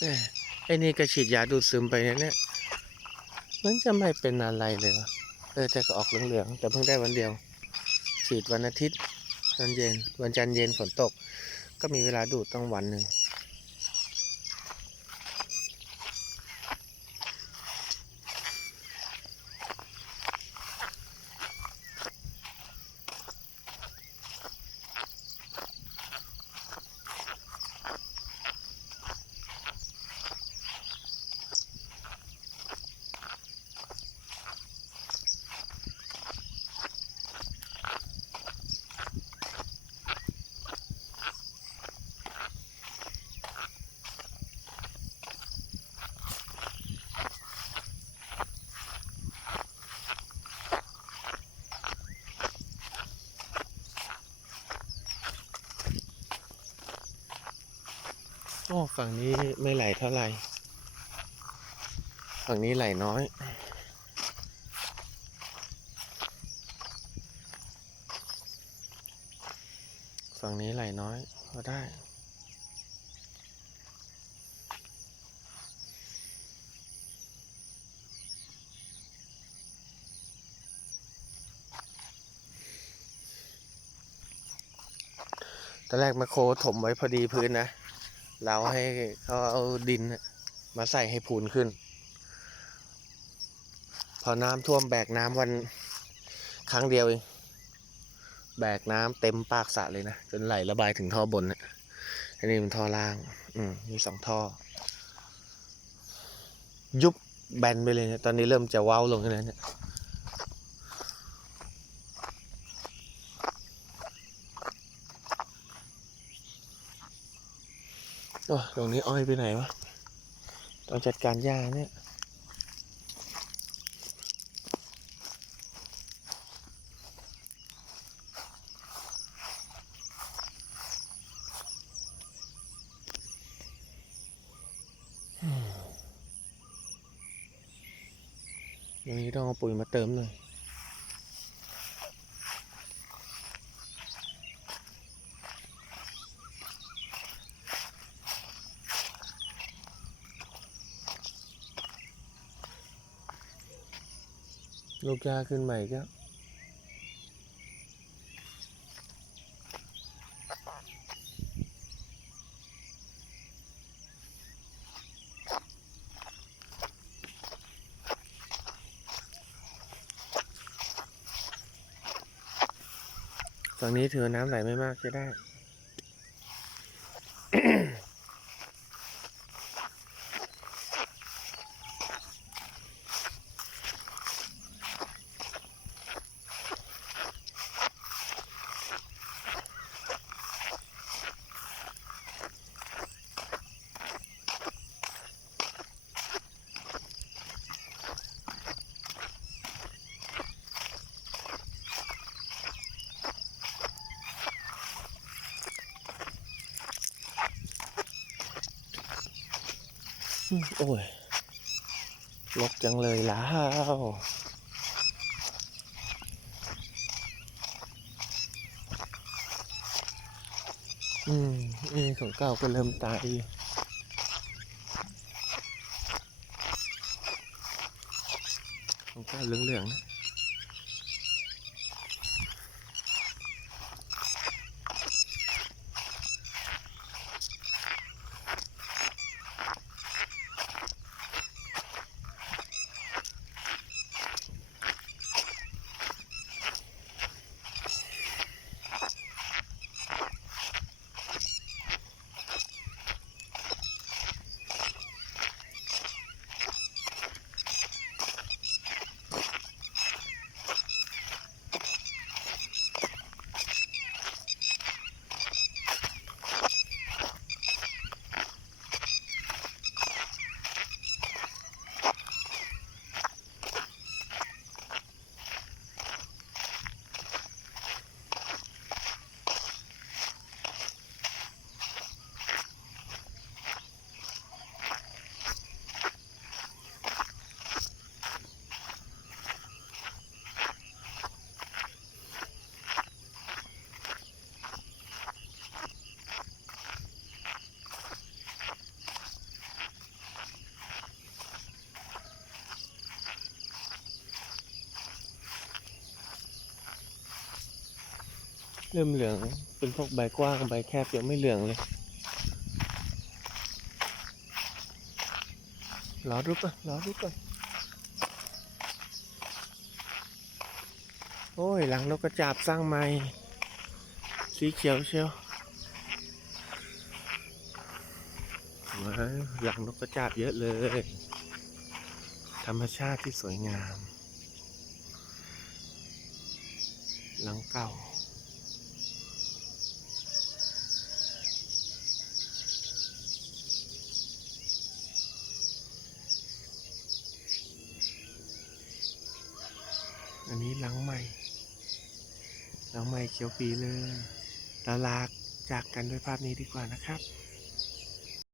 เอ้ยไอ้นี่ก็ฉีดยาดูดซึมไปเนี่ยเนี่ยมันจะไม่เป็นอะไรเลยวะเออแต่ก็ออกเหลืองๆแต่เพิ่งได้วันเดียว ฉีดวันอาทิตย์ตอนเย็นวันจันทร์เย็นฝนตก ก็มีเวลาดูดตั้งวันหนึ่ง โอ้ฝั่งนี้ไม่ไหลเท่าไหร่ ฝั่งนี้ไหลน้อยฝั่งนี้ไหลน้อยพอได้ ตอนแรกมคโคถมไว้พอดีพื้นนะ เราให้เขาเอาดินน่ะมาใส่ให้พูนขึ้น พอน้ำท่วมแบกน้ำวันครั้งเดียวเองแบกน้ำเต็มปากสระเลยนะจนไหลระบายถึงท่อบนนะอันนี้มันท่อล่าง อืมมีสองท่อ ยุบแบนไปเลยเนี่ยตอนนี้เริ่มจะเว้าลงแล้วเนี่ย โอ้ยตรงนี้อ้อยไปไหนวะ ต้องจัดการหญ้าเนี่ยอย่างนี้ต้องเอาปุ๋ยมาเติมหน่อย ลูกยาขึ้นใหม่ก็ฝั่งนี้ถือน้ำไหลไม่มากใช้ได้ โอ้ยลกจังเลยแล้วอืมนี่ของเก่าก็เริ่มตายของเก่าเหลืองๆนะ เริ่มเหลืองเป็นพวกใบกว้างใบแคบยังไม่เหลืองเลยรอดูก่อนรอดูก่อนโอ้ยหลังนกกระจาบสร้างใหม่ สีเขียวเชียวว้าวหลังนกกระจาบเยอะเลย ธรรมชาติที่สวยงาม หลังเก่า อันนี้หลังใหม่ หลังใหม่เขียวปีเลยลาลาจากกันด้วยภาพนี้ดีกว่านะครับ